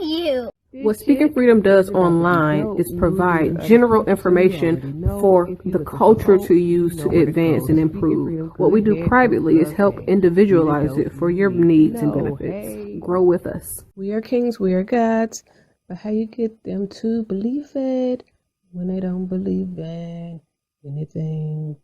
you? What Speaking Freedom does online is provide general information for the culture to use to advance and improve. What we do privately is help individualize it for your needs and benefits. Grow with us. We are kings, we are gods, but how you get them to believe it when they don't believe in anything?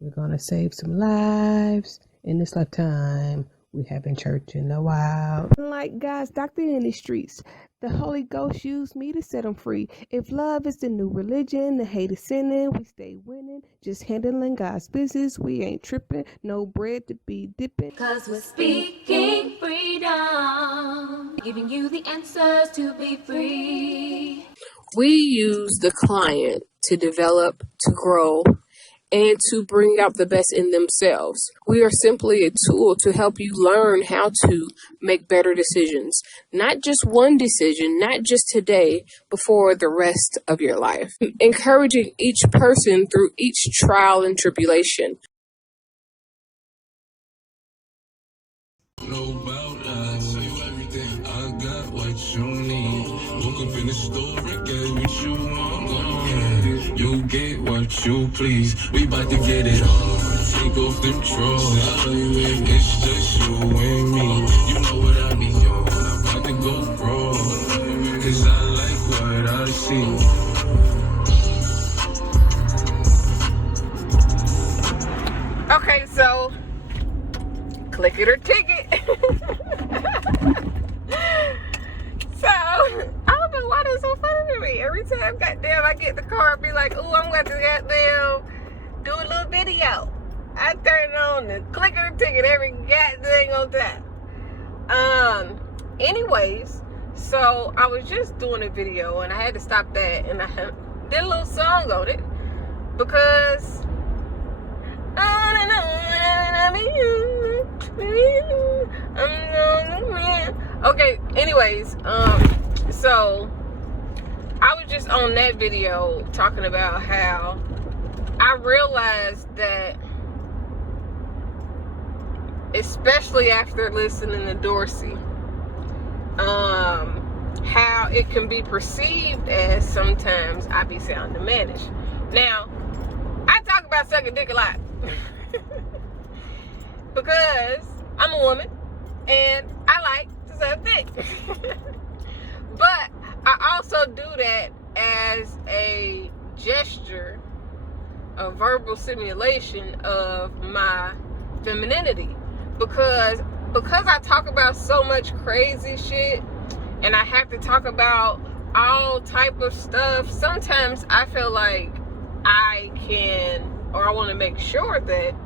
We're gonna save some lives in this lifetime. We haven't church in a while. Like God's doctor in the streets, the Holy Ghost used me to set them free. If love is the new religion, the hate is sinning, we stay winning. Just handling God's business, we ain't tripping. No bread to be dipping. Cause we're speaking freedom, giving you the answers to be free. We use the client to develop, to grow, and to bring out the best in themselves. We are simply a tool to help you learn how to make better decisions. Not just one decision, not just today, but for the rest of your life. Encouraging each person through each trial and tribulation. Know about us, tell you everything. I got what you need. Woke up in the store and get what you want. You get what you please. We bout to get it on. Take off them drawers. It's just you and me. You know what I be on. I'm about to go wrong. Cause I like what I see. Okay, so click it or ticket. So I don't know why that's so funny to me. Every time goddamn I get the car, I be like, ooh, I'm going to goddamn do a little video. I turn it on and click it or ticket every goddamn on time. Anyways, so I was just doing a video and I had to stop that and I did a little song on it because on and on, I mean, okay, anyways, so I was just on that video talking about how I realized that, especially after listening to Dorsey, how it can be perceived as sometimes I be sounding mannish. Now, I talk about sucking dick a lot because I'm a woman and I like to suck dick. But I also do that as a gesture, a verbal simulation of my femininity. Because I talk about so much crazy shit and I have to talk about all type of stuff, sometimes I feel like I can, or I want to make sure that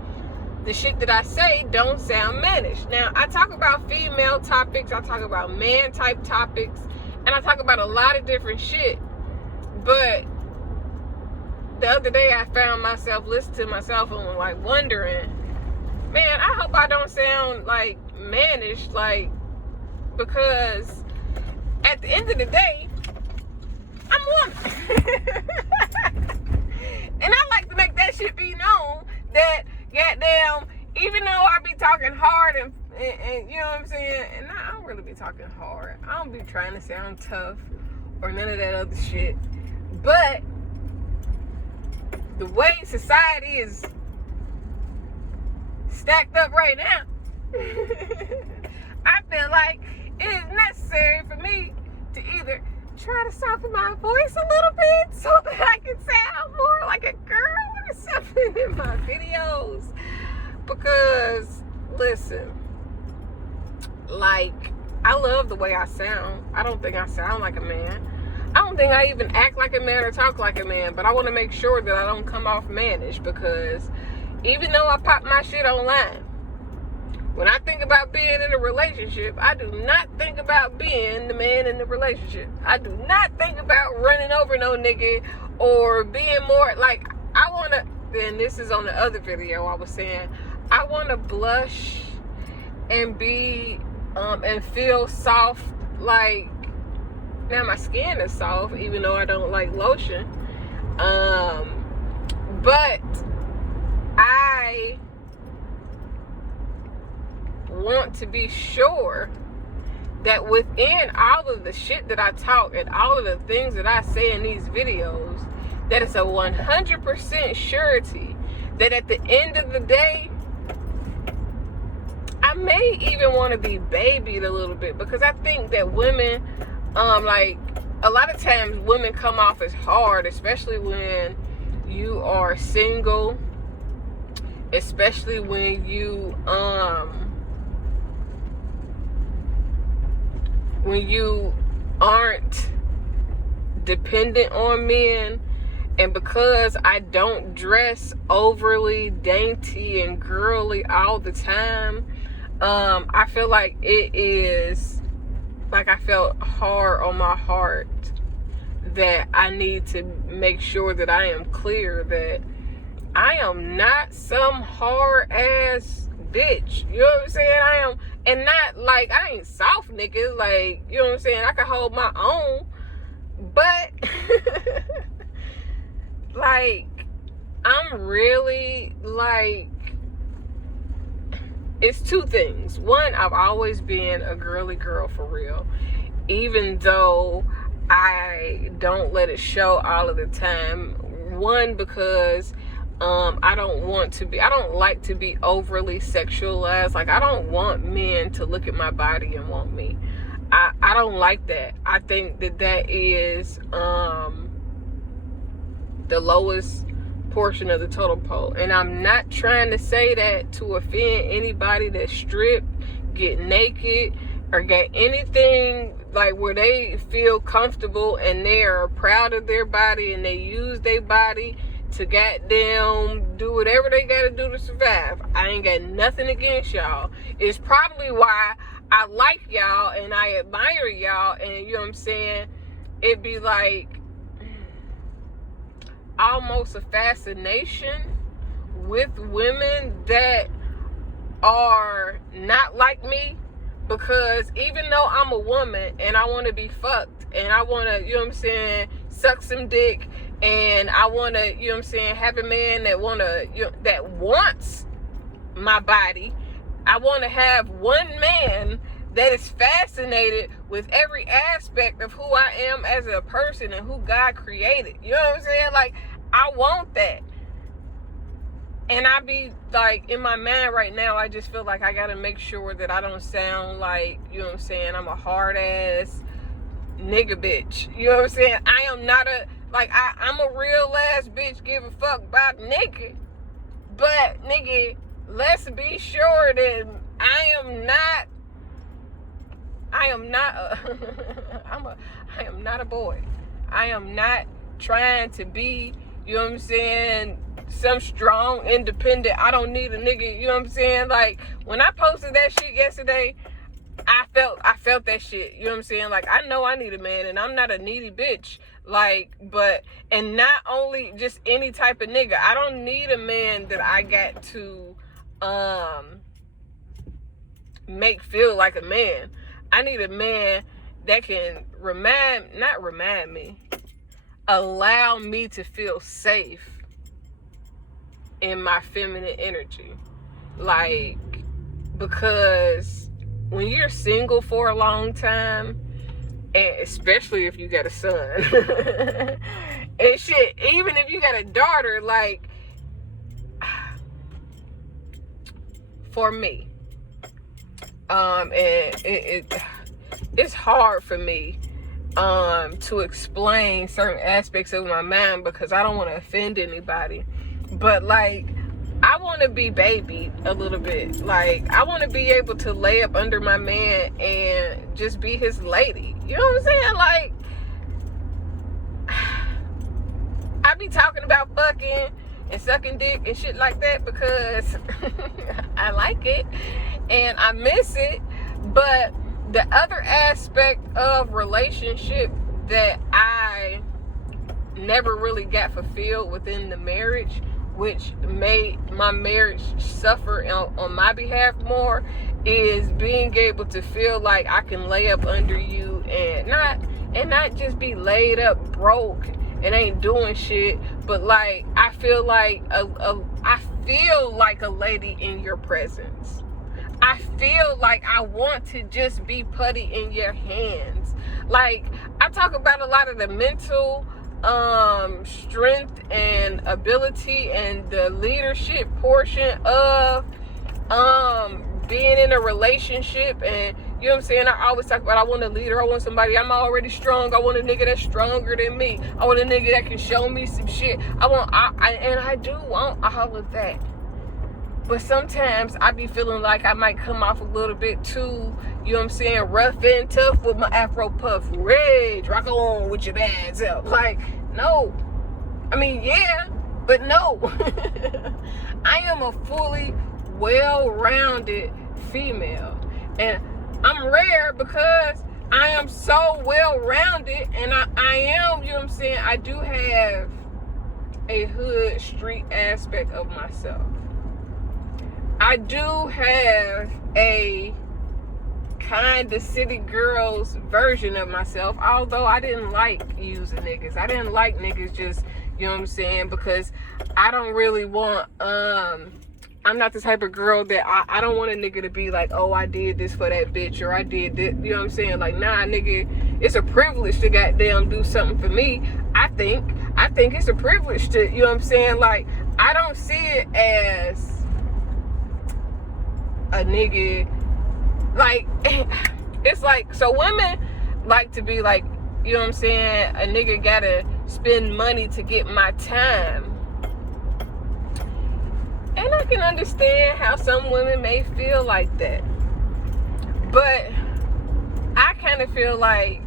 the shit that I say don't sound mannish. Now, I talk about female topics, I talk about man type topics, and I talk about a lot of different shit. But the other day I found myself listening to myself and like wondering, man, I hope I don't sound like mannish, like, because at the end of the day, I'm a woman. And I like to make that shit be known that goddamn, even though I be talking hard and you know what I'm saying, and I don't really be talking hard. I don't be trying to sound tough or none of that other shit. But the way society is stacked up right now, I feel like it is necessary for me to either try to soften my voice a little bit so that I can sound more like a girl or something in my videos. Because, listen, like, I love the way I sound. I don't think I sound like a man. I don't think I even act like a man or talk like a man, but I want to make sure that I don't come off mannish, because even though I pop my shit online, when I think about being in a relationship, I do not think about being the man in the relationship. I do not think about running over no nigga or being more like, I want to, and this is on the other video I was saying, I want to blush and be, and feel soft, like, now my skin is soft, even though I don't like lotion. But I want to be sure that within all of the shit that I talk and all of the things that I say in these videos, that it's a 100% surety that at the end of the day, I may even want to be babied a little bit, because I think that women, like a lot of times women come off as hard, especially when you are single, especially when you aren't dependent on men. And because I don't dress overly dainty and girly all the time, I feel like it is, like, I felt hard on my heart that I need to make sure that I am clear that I am not some hard ass bitch. You know what I'm saying? I am, and not like, I ain't soft nigga. Like, you know what I'm saying? I can hold my own, but like, I'm really like, it's two things. One, I've always been a girly girl for real, even though I don't let it show all of the time. One, because I don't like to be overly sexualized. Like, I don't want men to look at my body and want me. I don't like that. I think that is the lowest portion of the totem pole. And I'm not trying to say that to offend anybody that stripped, get naked, or got anything like where they feel comfortable and they are proud of their body and they use their body to goddamn do whatever they gotta do to survive. I ain't got nothing against y'all. It's probably why I like y'all and I admire y'all, and you know what I'm saying, it'd be like almost a fascination with women that are not like me, because even though I'm a woman and I want to be fucked and I want to, you know what I'm saying, suck some dick, and I want to, you know what I'm saying, have a man that that wants my body, I want to have one man that is fascinated with every aspect of who I am as a person and who God created. You know what I'm saying? Like, I want that. And I be like, in my mind right now, I just feel like I gotta make sure that I don't sound like, you know what I'm saying, I'm a hard ass nigga bitch. You know what I'm saying? I am not I'm a real ass bitch, give a fuck about nigga. But nigga, let's be sure that I am not a boy. I am not trying to be, you know what I'm saying, some strong, independent, I don't need a nigga, you know what I'm saying? Like, when I posted that shit yesterday, I felt that shit, you know what I'm saying? Like, I know I need a man, and I'm not a needy bitch. Like, and not only just any type of nigga. I don't need a man that I got to make feel like a man. I need a man that can allow me to feel safe in my feminine energy. Like, because when you're single for a long time, and especially if you got a son, and shit, even if you got a daughter, like, for me, and it's hard for me to explain certain aspects of my mind, because I don't want to offend anybody. But like, I want to be babied a little bit. Like, I want to be able to lay up under my man and just be his lady. You know what I'm saying? Like, I be talking about fucking and sucking dick and shit like that because I like it and I miss it. But the other aspect of relationship that I never really got fulfilled within the marriage, which made my marriage suffer on my behalf more, is being able to feel like I can lay up under you and not just be laid up broke and ain't doing shit, but like I feel like a lady in your presence. I feel like I want to just be putty in your hands. Like, I talk about a lot of the mental strength and ability and the leadership portion of being in a relationship. And you know what I'm saying, I always talk about, I want a leader, I want somebody, I'm already strong, I want a nigga that's stronger than me, I want a nigga that can show me some shit, I do want all of that. But sometimes I be feeling like I might come off a little bit too, you know what I'm saying, rough and tough with my Afro puff. Rage, rock on with your bad self. Like, no. I mean, yeah, but no. I am a fully well-rounded female. And I'm rare because I am so well-rounded, and I am, you know what I'm saying, I do have a hood street aspect of myself. I do have a kind of city girls version of myself, although I didn't like using niggas. I didn't like niggas just, you know what I'm saying, because I don't really want, I'm not the type of girl that I don't want a nigga to be like, oh, I did this for that bitch, or I did this, you know what I'm saying? Like, nah, nigga, it's a privilege to goddamn do something for me. I think it's a privilege to, you know what I'm saying? Like, I don't see it as a nigga, like, it's like, so women like to be like, you know what I'm saying, a nigga gotta spend money to get my time. And I can understand how some women may feel like that, but I kind of feel like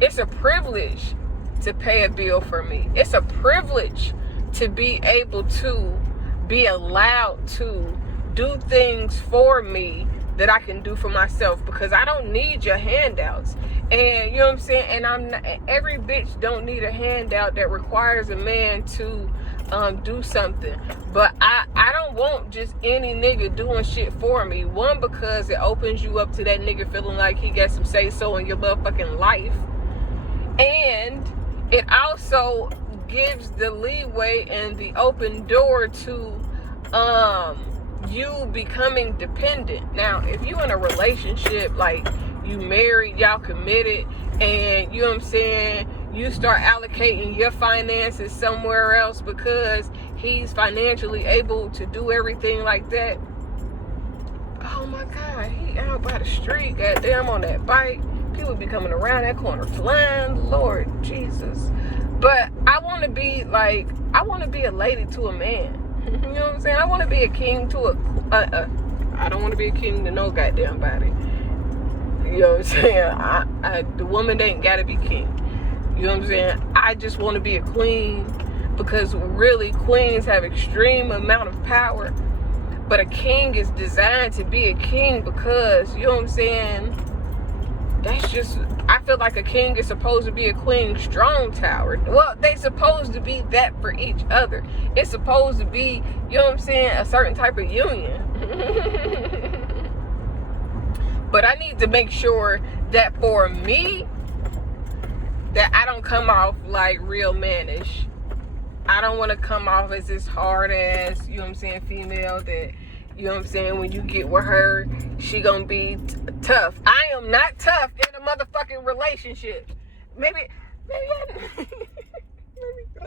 it's a privilege to pay a bill for me. It's a privilege to be able to be allowed to do things for me that I can do for myself, because I don't need your handouts. And you know what I'm saying, and I'm not, every bitch don't need a handout that requires a man to do something. But I don't want just any nigga doing shit for me. One, because it opens you up to that nigga feeling like he got some say so in your motherfucking life, and it also gives the leeway and the open door to you becoming dependent. Now, if you in a relationship, like you married, y'all committed, and you know what I'm saying, you start allocating your finances somewhere else because he's financially able to do everything like that. Oh my God, he out by the street, goddamn, on that bike. People be coming around that corner flying, Lord Jesus. But I want to be like, I want to be a lady to a man. You know what I'm saying? I want to be a king to I don't want to be a king to no goddamn body. You know what I'm saying? The woman ain't got to be king. You know what I'm saying? I just want to be a queen, because really queens have extreme amount of power. But a king is designed to be a king because, you know what I'm saying, that's just, I feel like a king is supposed to be a queen's strong tower. Well, they supposed to be that for each other. It's supposed to be, you know what I'm saying, a certain type of union. But I need to make sure that for me, that I don't come off like real mannish. I don't want to come off as this hard ass, you know what I'm saying, female that, you know what I'm saying, when you get with her, she gonna be tough. I am not tough in a motherfucking relationship. Maybe let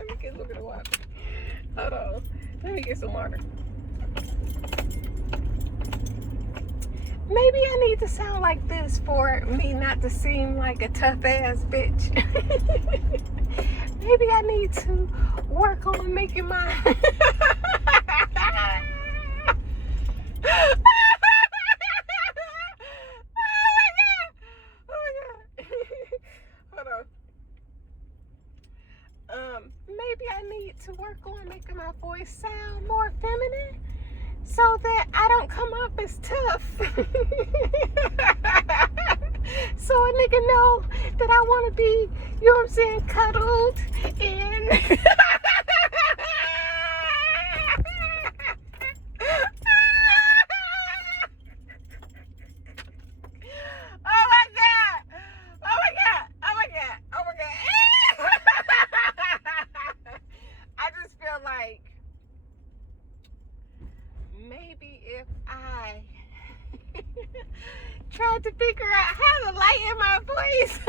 me get a little bit of water. Hold on. Let me get some water. Maybe I need to sound like this for me not to seem like a tough ass bitch. Maybe I need to work on making my maybe I need to work on making my voice sound more feminine so that I don't come off as tough. So a nigga know that I want to be, you know what I'm saying, cuddled and maybe if tried to figure out how to lighten my voice.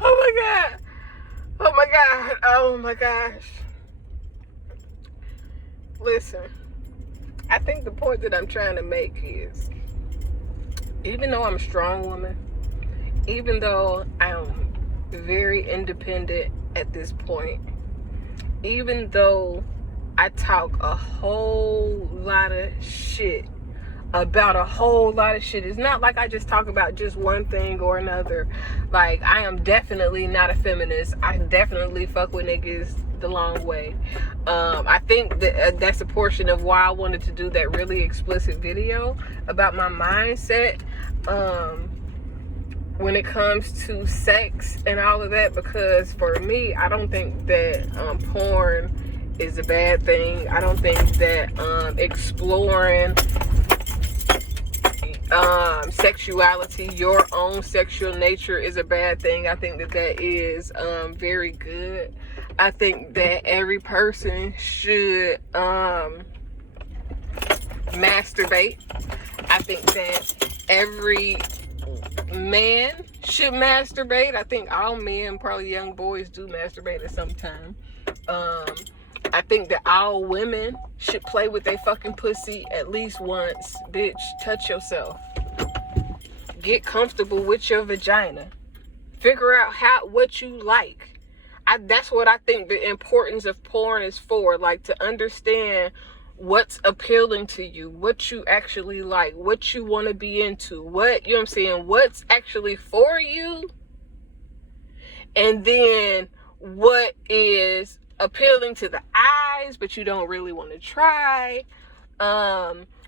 Oh my God. Oh my God. Oh my gosh. Listen, I think the point that I'm trying to make is, even though I'm a strong woman, even though I'm very independent at this point, even though I talk a whole lot of shit about a whole lot of shit, it's not like I just talk about just one thing or another. Like, I am definitely not a feminist. I definitely fuck with niggas the long way. I think that that's a portion of why I wanted to do that really explicit video about my mindset when it comes to sex and all of that, because for me, I don't think that porn is a bad thing. I don't think that exploring sexuality, your own sexual nature, is a bad thing. I think that that is very good. I think that every person should masturbate. I think that every man should masturbate. I think all men, probably young boys, do masturbate at some time. I think that all women should play with their fucking pussy at least once. Bitch, touch yourself. Get comfortable with your vagina. Figure out what you like. That's what I think the importance of porn is for. Like, to understand what's appealing to you, what you actually like, what you want to be into, what, you know what I'm saying, what's actually for you, and then what is appealing to the eyes but you don't really want to try.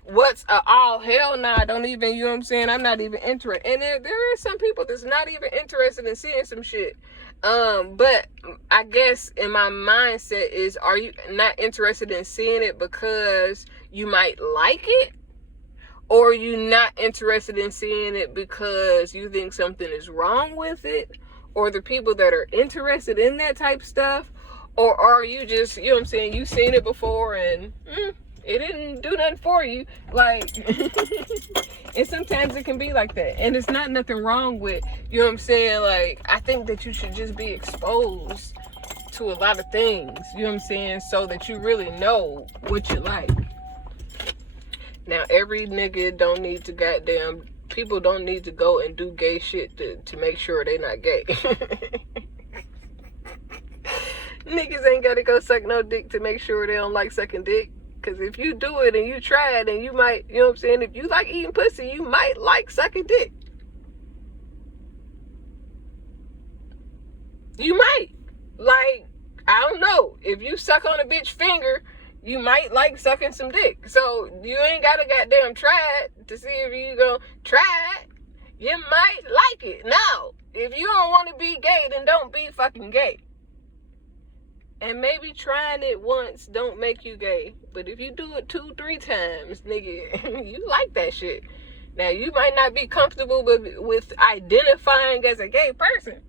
What's all hell nah, don't even, you know what I'm saying, I'm not even interested. And there is some people that's not even interested in seeing some shit. But I guess in my mindset is, are you not interested in seeing it because you might like it? Or are you not interested in seeing it because you think something is wrong with it? Or the people that are interested in that type of stuff? Or are you just, you know what I'm saying, you seen it before and it didn't do nothing for you? Like, and sometimes it can be like that. And it's not nothing wrong with, you know what I'm saying, like, I think that you should just be exposed to a lot of things, you know what I'm saying, so that you really know what you like. Now, every nigga don't need to goddamn, people don't need to go and do gay shit to make sure they not gay. Niggas ain't gotta go suck no dick to make sure they don't like sucking dick. Because if you do it and you try it, and you might, you know what I'm saying, if you like eating pussy, you might like sucking dick. You might. Like, I don't know. If you suck on a bitch finger, you might like sucking some dick. So you ain't gotta goddamn try it to see if you gonna try it. You might like it. Now, if you don't want to be gay, then don't be fucking gay. And maybe trying it once don't make you gay. But if you do it 2-3 times, nigga, you like that shit. Now, you might not be comfortable with identifying as a gay person.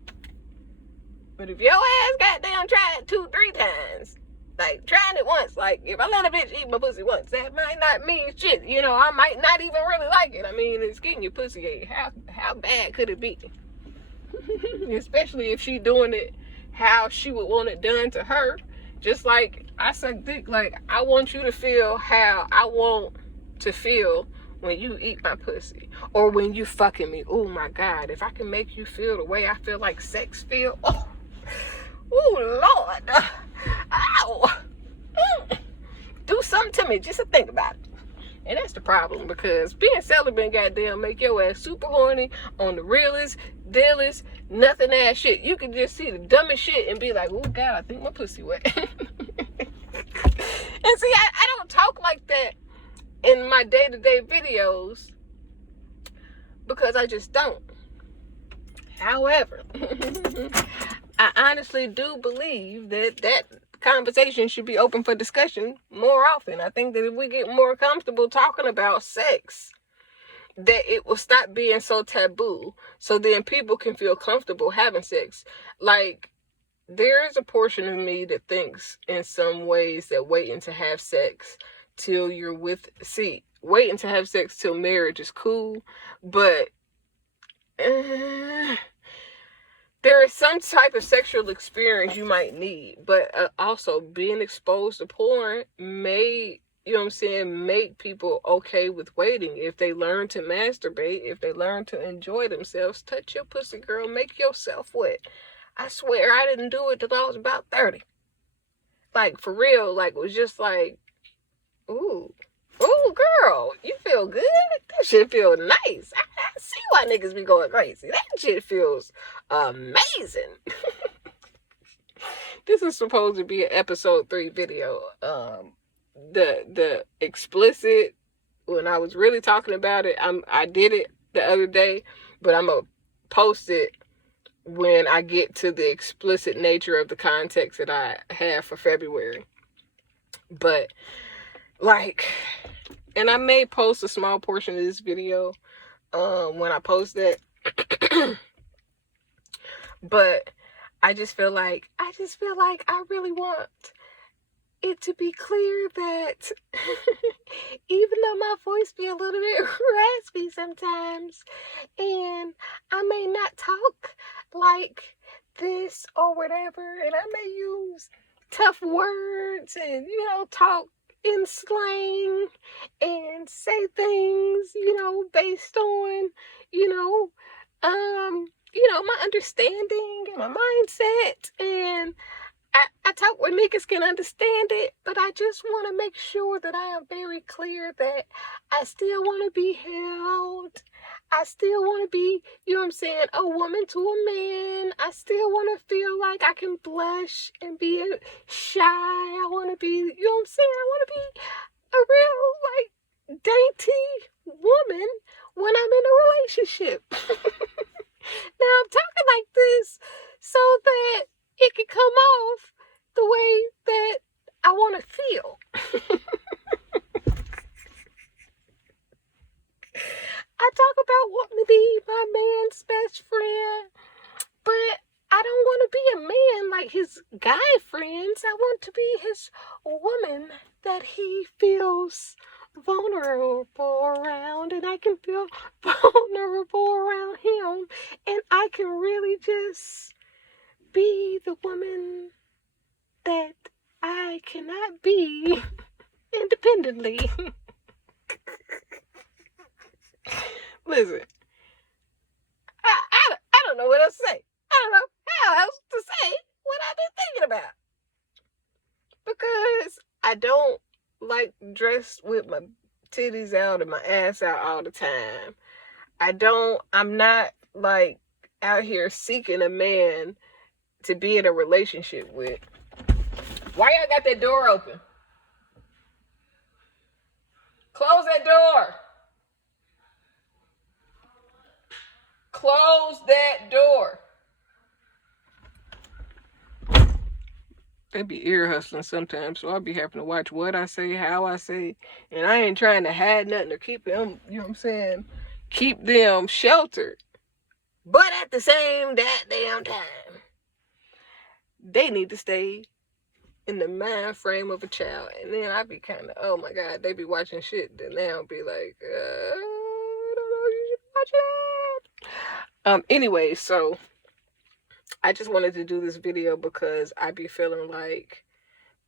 But if your ass goddamn tried it 2-3 times, like, trying it once, like, if I let a bitch eat my pussy once, that might not mean shit. You know, I might not even really like it. I mean, it's getting your pussy ate. How bad could it be? Especially if she doing it how she would want it done to her. Just like I suck dick, like, I want you to feel how I want to feel when you eat my pussy, or when you fucking me. Oh my God, if I can make you feel the way I feel like sex feel, oh Lord, ow, do something to me just to think about it. And that's the problem, because being celibate goddamn make your ass super horny on the realest, dealest, nothing ass shit. You can just see the dumbest shit and be like, oh God, I think my pussy wet. And see, I don't talk like that in my day-to-day videos because I just don't. However, I honestly do believe that conversation should be open for discussion more often. I think that if we get more comfortable talking about sex, that it will stop being so taboo, so then people can feel comfortable having sex. Like, there is a portion of me that thinks in some ways that waiting to have sex till you're with, see, waiting to have sex till marriage is cool, but there is some type of sexual experience you might need, but also being exposed to porn may, you know what I'm saying, make people okay with waiting. If they learn to masturbate, if they learn to enjoy themselves, touch your pussy, girl, make yourself wet. I swear I didn't do it till I was about 30. Like, for real, like, it was just like, ooh, girl, you feel good? That shit feel nice. I see why niggas be going crazy. That shit feels amazing. This is supposed to be an episode 3 video. The explicit, when I was really talking about it, I did it the other day, but I'm gonna post it when I get to the explicit nature of the context that I have for February. But like, and I may post a small portion of this video when I post that. But I just feel like I really want it to be clear that even though my voice be a little bit raspy sometimes, and I may not talk like this or whatever, and I may use tough words and, you know, talk in slang and say things, you know, based on, my understanding and my mindset, and I talk where niggas can understand it, but I just want to make sure that I am very clear that I still want to be held. I still want to be, you know what I'm saying, a woman to a man. I still want to feel like I can blush and be shy. I want to be, you know what I'm saying, I want to be a real, like, dainty woman when I'm in a relationship. Now, I'm talking like this so that it can come off the way that I want to feel. I talk about wanting to be my man's best friend, but I don't want to be a man like his guy friends. I want to be his woman that he feels vulnerable around, and I can feel vulnerable around him, and I can really just be the woman that I cannot be independently. Listen, I don't know what else to say. I don't know how else to say what I've been thinking about. Because I don't like dress with my titties out and my ass out all the time. I'm not like out here seeking a man to be in a relationship with. Why y'all got that door open? Close that door. Close that door. They be ear hustling sometimes, so I'll be having to watch what I say, how I say, and I ain't trying to hide nothing or keep them, you know what I'm saying, keep them sheltered. But at the same damn time, they need to stay in the mind frame of a child. And then I be kind of, oh my God, they be watching shit that now be like, I don't know, you should watch that. Anyway, so I just wanted to do this video because I be feeling like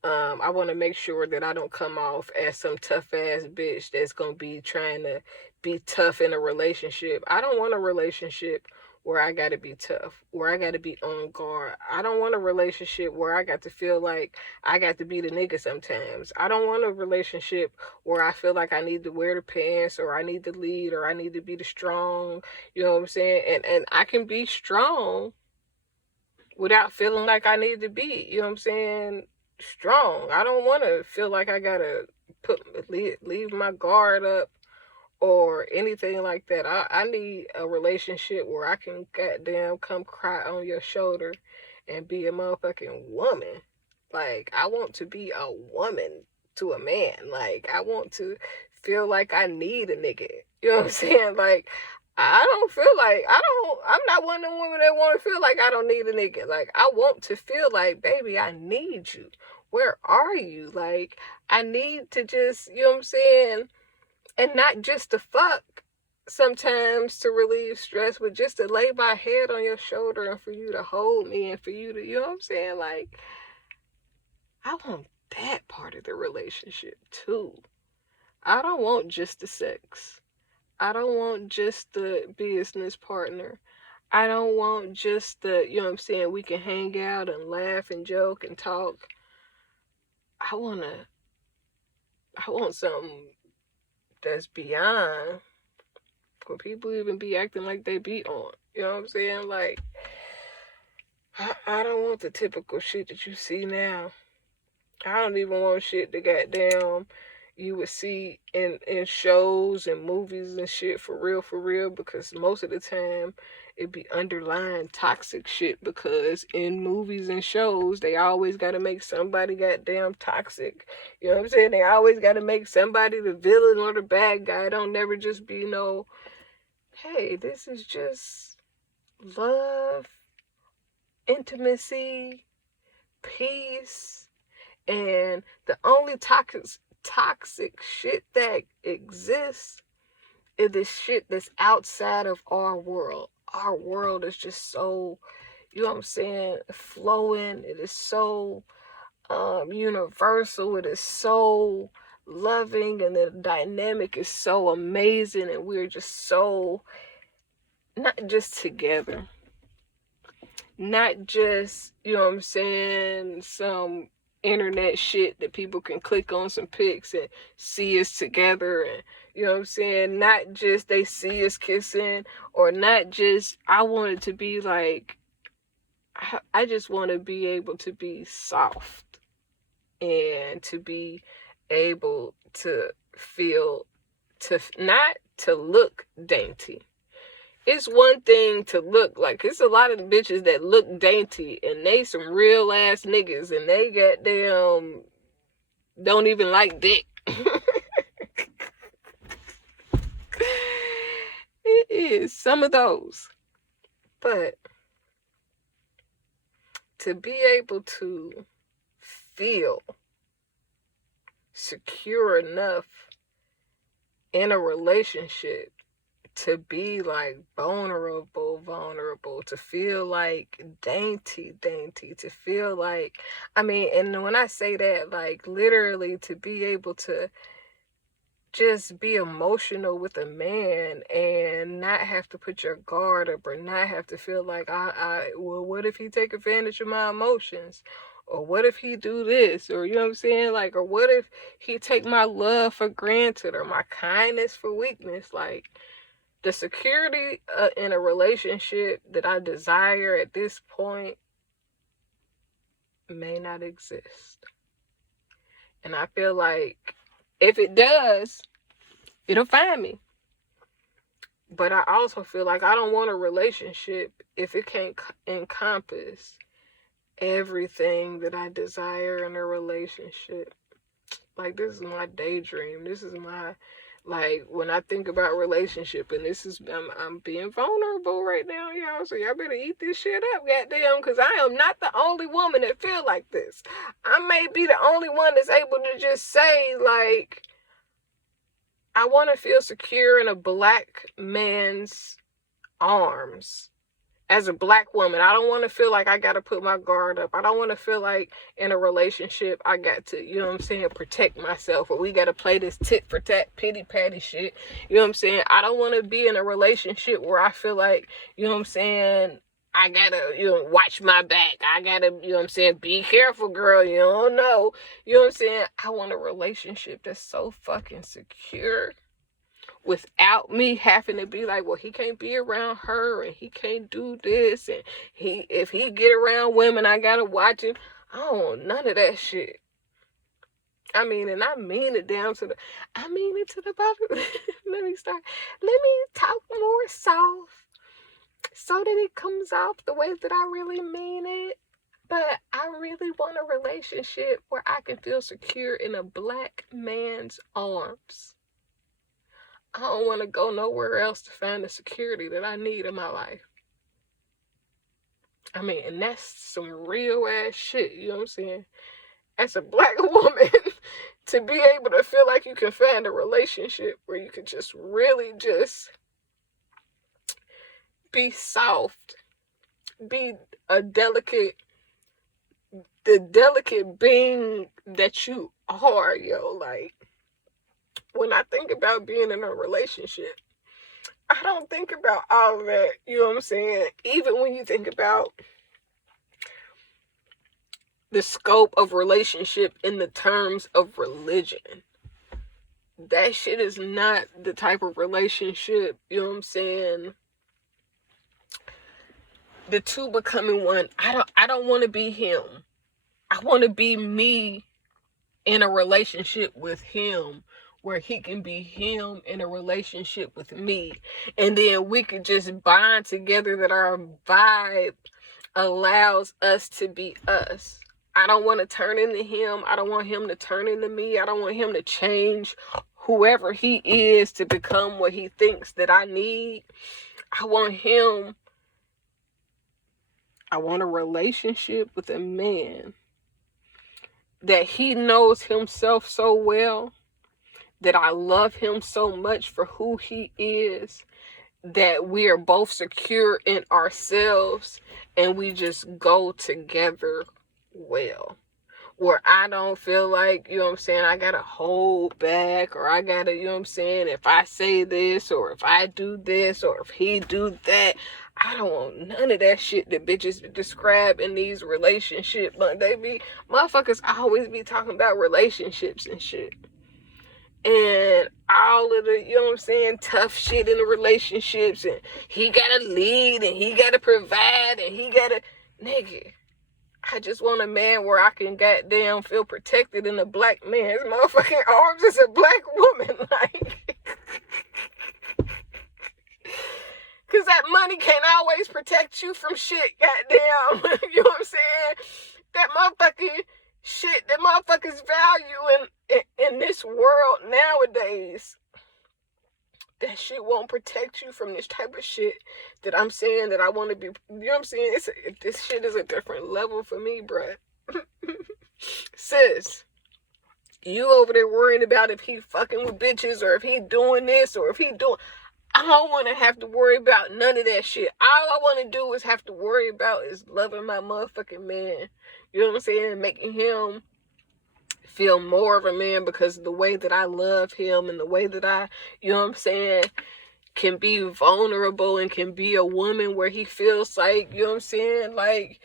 I want to make sure that I don't come off as some tough ass bitch that's going to be trying to be tough in a relationship. I don't want a relationship where I got to be tough, where I got to be on guard. I don't want a relationship where I got to feel like I got to be the nigga sometimes. I don't want a relationship where I feel like I need to wear the pants, or I need to lead, or I need to be the strong, you know what I'm saying? And I can be strong without feeling like I need to be, you know what I'm saying, strong. I don't want to feel like I got to leave my guard up or anything like that. I need a relationship where I can goddamn come cry on your shoulder and be a motherfucking woman. Like, I want to be a woman to a man. Like, I want to feel like I need a nigga. You know what I'm saying? Like, I'm not one of them women that want to feel like I don't need a nigga. Like, I want to feel like, baby, I need you. Where are you? Like, I need to just, you know what I'm saying, And not just to fuck sometimes to relieve stress, but just to lay my head on your shoulder and for you to hold me and for you to, you know what I'm saying? Like, I want that part of the relationship too. I don't want just the sex. I don't want just the business partner. I don't want just the, you know what I'm saying, we can hang out and laugh and joke and talk. I want something that's beyond where people even be acting like they be on. You know what I'm saying? Like, I don't want the typical shit that you see now. I don't even want shit that goddamn you would see in shows and movies and shit for real, because most of the time it be underlying toxic shit, because in movies and shows they always got to make somebody goddamn toxic. You know what I'm saying? They always got to make somebody the villain or the bad guy. It don't never just be no, hey, this is just love, intimacy, peace, and the only toxic shit that exists is this shit that's outside of our world. Our world is just so, you know what I'm saying, flowing. It is so universal. It is so loving, and the dynamic is so amazing, and we're just so not just together, not just, you know what I'm saying, some internet shit that people can click on some pics and see us together, and you know what I'm saying, not just they see us kissing, or not just, I want it to be like, I just want to be able to be soft and to be able to feel, to not to look dainty. It's one thing to look like, it's a lot of bitches that look dainty and they some real ass niggas and they goddamn don't even like dick. It is some of those. But to be able to feel secure enough in a relationship to be like vulnerable, to feel like dainty, to feel like, I mean, and when I say that, like literally to be able to just be emotional with a man and not have to put your guard up, or not have to feel like, well, what if he take advantage of my emotions? Or what if he do this? Or, you know what I'm saying? Like, or what if he take my love for granted, or my kindness for weakness? Like, the security in a relationship that I desire at this point may not exist. And I feel like if it does, it'll find me. But I also feel like I don't want a relationship if it can't encompass everything that I desire in a relationship. Like, this is my daydream. This is my, like, when I think about relationship, and this is, I'm being vulnerable right now, y'all, so y'all better eat this shit up, goddamn, because I am not the only woman that feel like this. I may be the only one that's able to just say, like, I want to feel secure in a black man's arms. As a black woman, I don't want to feel like I got to put my guard up. I don't want to feel like in a relationship I got to, you know what I'm saying, protect myself, or we got to play this tit for tat, pity patty shit. You know what I'm saying? I don't want to be in a relationship where I feel like, you know what I'm saying, I got to, you know, watch my back. I got to, you know what I'm saying, be careful, girl. You don't know. You know what I'm saying? I want a relationship that's so fucking secure, without me having to be like, well, he can't be around her, and he can't do this, and if he get around women, I gotta watch him. I don't want none of that shit. I mean, and I mean it down to the, I mean it to the bottom. Let me talk more soft so that it comes off the way that I really mean it. But I really want a relationship where I can feel secure in a black man's arms. I don't want to go nowhere else to find the security that I need in my life. I mean, and that's some real ass shit, you know what I'm saying? As a black woman, to be able to feel like you can find a relationship where you could just really just be soft, be the delicate being that you are, yo. Like, when I think about being in a relationship, I don't think about all of that, you know what I'm saying? Even when you think about the scope of relationship in the terms of religion, that shit is not the type of relationship, you know what I'm saying? The two becoming one. I don't want to be him. I want to be me in a relationship with him, where he can be him in a relationship with me. And then we could just bond together, that our vibe allows us to be us. I don't want to turn into him. I don't want him to turn into me. I don't want him to change whoever he is to become what he thinks that I need. I want a relationship with a man that he knows himself so well, that I love him so much for who he is, that we are both secure in ourselves and we just go together well. Where I don't feel like, you know what I'm saying, I gotta hold back, or I gotta, you know what I'm saying, if I say this, or if I do this, or if he do that. I don't want none of that shit that bitches describe in these relationships. But motherfuckers always be talking about relationships and shit. And all of the, you know what I'm saying, tough shit in the relationships, and he gotta lead, and he gotta provide, and he gotta, nigga, I just want a man where I can goddamn feel protected in a black man's motherfucking arms as a black woman. Like, because that money can't always protect you from shit, goddamn. You know what I'm saying? That motherfucking shit, that motherfuckers value in this world nowadays, that shit won't protect you from this type of shit that I'm saying that I want to be, you know what I'm saying? This shit is a different level for me, bruh. Sis, you over there worrying about if he fucking with bitches, or if he doing this, or if he doing, I don't want to have to worry about none of that shit. All I want to do is have to worry about is loving my motherfucking man. You know what I'm saying? Making him feel more of a man because of the way that I love him, and the way that I, you know what I'm saying, can be vulnerable and can be a woman where he feels like, you know what I'm saying, like,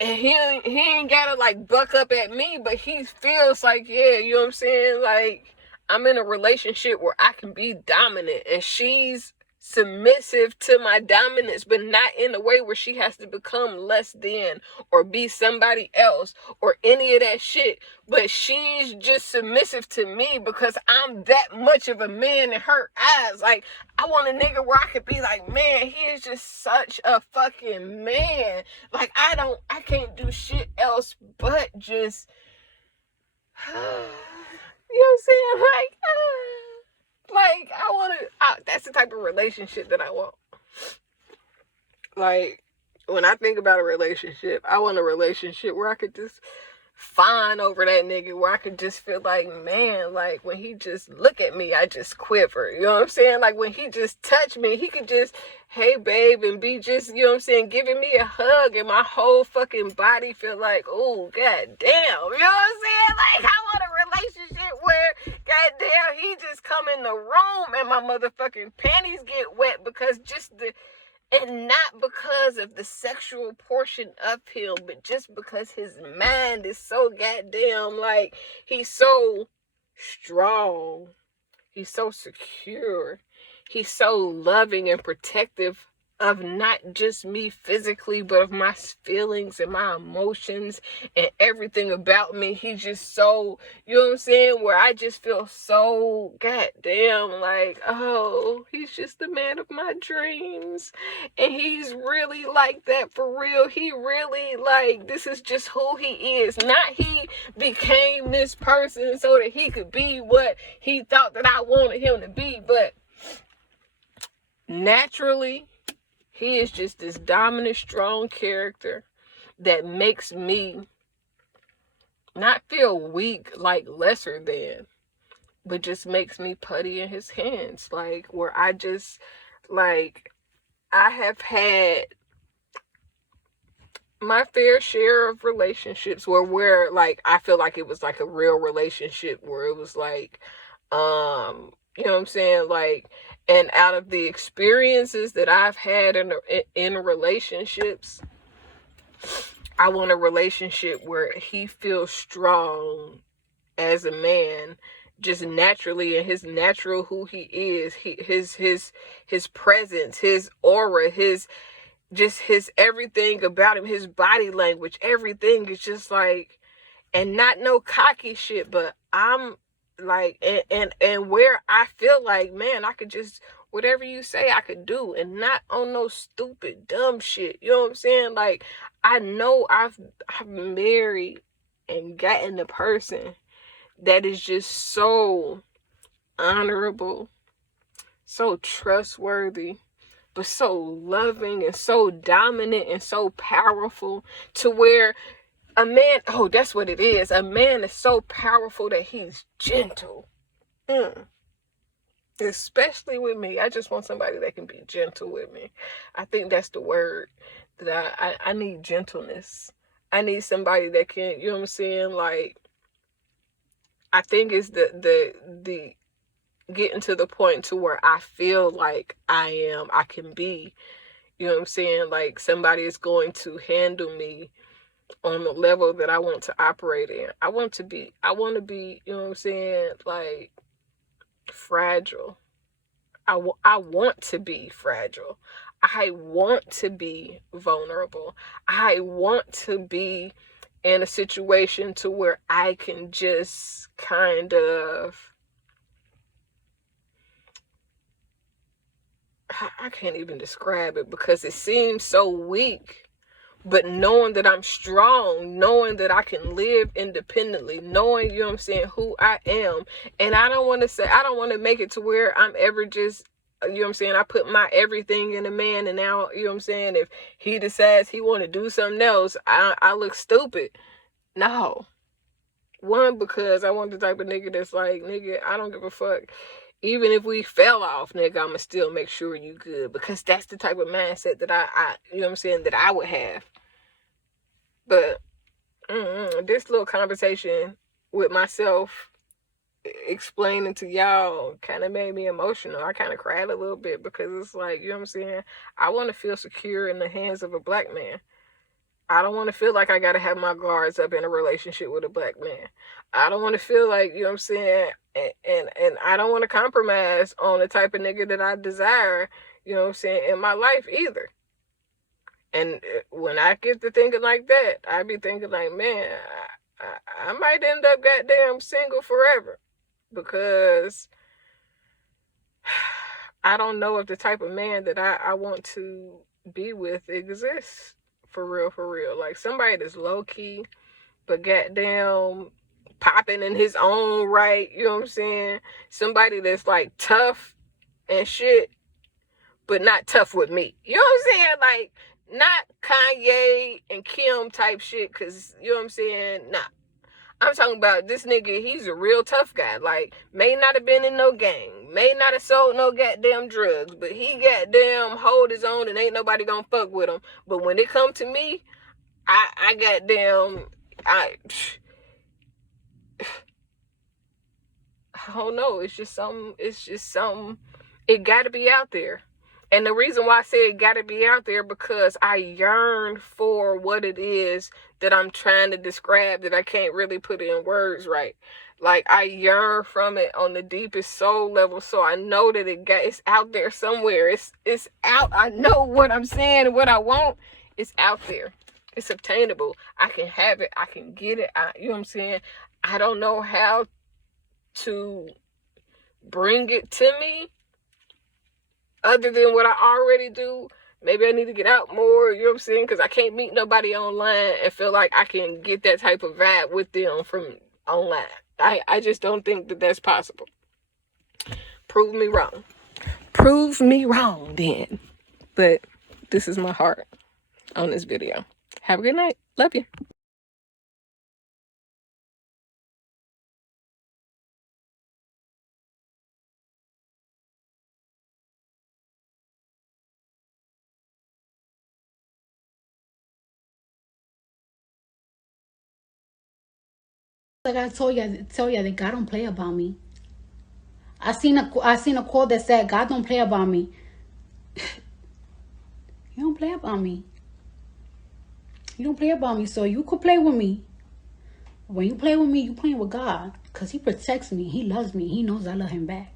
and he ain't gotta like buck up at me, but he feels like, yeah, you know what I'm saying, like, I'm in a relationship where I can be dominant, and she's submissive to my dominance, but not in a way where she has to become less than or be somebody else or any of that shit. But she's just submissive to me because I'm that much of a man in her eyes. Like, I want a nigga where I could be like, man, he is just such a fucking man. Like, I can't do shit else but just, you know what I'm saying? Like, I want to, that's the type of relationship that I want. Like, when I think about a relationship, I want a relationship where I could just fawn over that nigga, where I could just feel like, man, like, when he just look at me, I just quiver. You know what I'm saying? Like, when he just touch me, he could just, hey, babe, and be just, you know what I'm saying, giving me a hug, and my whole fucking body feel like, oh, goddamn. You know what I'm saying? Like, I want a relationship where, goddamn, he just come in the room and my motherfucking panties get wet because just the, and not because of the sexual portion of him, but just because his mind is so goddamn, like, he's so strong. He's so secure. He's so loving and protective of not just me physically, but of my feelings and my emotions and everything about me. He's just so, you know what I'm saying, where I just feel so goddamn like, oh, he's just the man of my dreams. And he's really like that for real. He really, like, this is just who he is. Not he became this person so that he could be what he thought that I wanted him to be, but naturally, he is just this dominant, strong character that makes me not feel weak, like lesser than, but just makes me putty in his hands. Like, where I just, like, I have had my fair share of relationships where like I feel like it was like a real relationship, where it was like, you know what I'm saying, like, and out of the experiences that I've had in relationships, I want a relationship where he feels strong as a man, just naturally, and his natural who he is, his presence, his aura, his everything about him, his body language, everything is just like, and not no cocky shit, but I'm like, and where I feel like, man, I could just, whatever you say I could do, and not on no stupid dumb shit. You know what I'm saying? Like, I know I've married and gotten a person that is just so honorable, so trustworthy, but so loving and so dominant and so powerful, to where a man, oh, that's what it is. A man is so powerful that he's gentle. Especially with me. I just want somebody that can be gentle with me. I think that's the word that I need, gentleness. I need somebody that can, you know what I'm saying? Like, I think it's the getting to the point to where I feel like I can be, you know what I'm saying? Like, somebody is going to handle me on the level that I want to operate in. I want to be, you know what I'm saying? Like, fragile. I want to be fragile. I want to be vulnerable. I want to be in a situation to where I can just kind of, I can't even describe it because it seems so weak. But knowing that I'm strong, knowing that I can live independently, knowing, you know what I'm saying, who I am. And I don't want to make it to where I'm ever just, you know what I'm saying, I put my everything in a man, and now, you know what I'm saying, if he decides he want to do something else, I look stupid. No. One, because I want the type of nigga that's like, nigga, I don't give a fuck. Even if we fell off, nigga, I'ma still make sure you good. Because that's the type of mindset that I you know what I'm saying, that I would have. But this little conversation with myself, explaining to y'all, kind of made me emotional. I kind of cried a little bit because it's like, you know what I'm saying, I want to feel secure in the hands of a black man. I don't want to feel like I got to have my guards up in a relationship with a black man. I don't want to feel like, you know what I'm saying, and I don't want to compromise on the type of nigga that I desire, you know what I'm saying, in my life either. And when I get to thinking like that, I be thinking like, man, I might end up goddamn single forever, because I don't know if the type of man that I want to be with exists for real. Like, somebody that's low key, but goddamn popping in his own right, you know what I'm saying? Somebody that's like tough and shit, but not tough with me. You know what I'm saying? Like, not Kanye and Kim type shit, because, you know what I'm saying? Nah. I'm talking about this nigga, he's a real tough guy. Like, may not have been in no gang, may not have sold no goddamn drugs, but he goddamn hold his own and ain't nobody gonna fuck with him. But when it come to me, I goddamn, I don't know. It's just something, it gotta be out there. And the reason why I say it gotta be out there, because I yearn for what it is that I'm trying to describe, that I can't really put it in words right. Like, I yearn from it on the deepest soul level, so I know that it's out there somewhere. It's out. I know what I'm saying and what I want. It's out there. It's obtainable. I can have it. I can get it. You know what I'm saying? I don't know how to bring it to me other than what I already do. Maybe I need to get out more, you know what I'm saying? Because I can't meet nobody online and feel like I can get that type of vibe with them from online. I just don't think that that's possible. Prove me wrong. Prove me wrong then. But this is my heart on this video. Have a good night. Love you. Like I told you that God don't play about me. I seen a quote that said, God don't play about me. You don't play about me. You don't play about me, so you could play with me. When you play with me, you playing with God. Because he protects me. He loves me. He knows I love him back.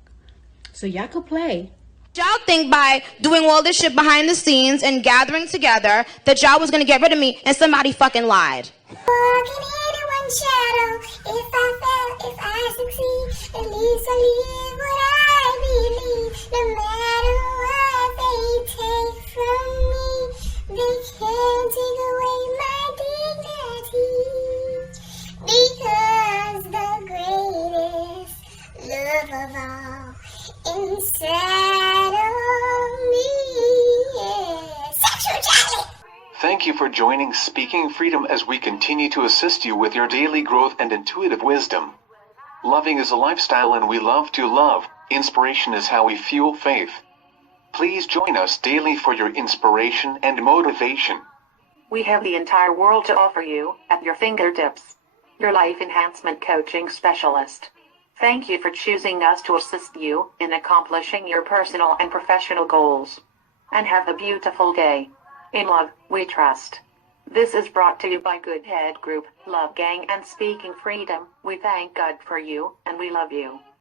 So y'all could play. Y'all think by doing all this shit behind the scenes and gathering together that y'all was gonna get rid of me, and somebody fucking lied. Walking in one shadow. If I fail, if I succeed, at least I live what I believe. No matter what they take from me, they can't take away my dignity. Because the greatest love of all inside of me is sexual Charlie. Thank you for joining Speaking Freedom as we continue to assist you with your daily growth and intuitive wisdom. Loving is a lifestyle and we love to love. Inspiration is how we fuel faith. Please join us daily for your inspiration and motivation. We have the entire world to offer you at your fingertips. Your life enhancement coaching specialist. Thank you for choosing us to assist you in accomplishing your personal and professional goals. And have a beautiful day. In love, we trust. This is brought to you by Good Head Group, Love Gang and Speaking Freedom. We thank God for you, and we love you.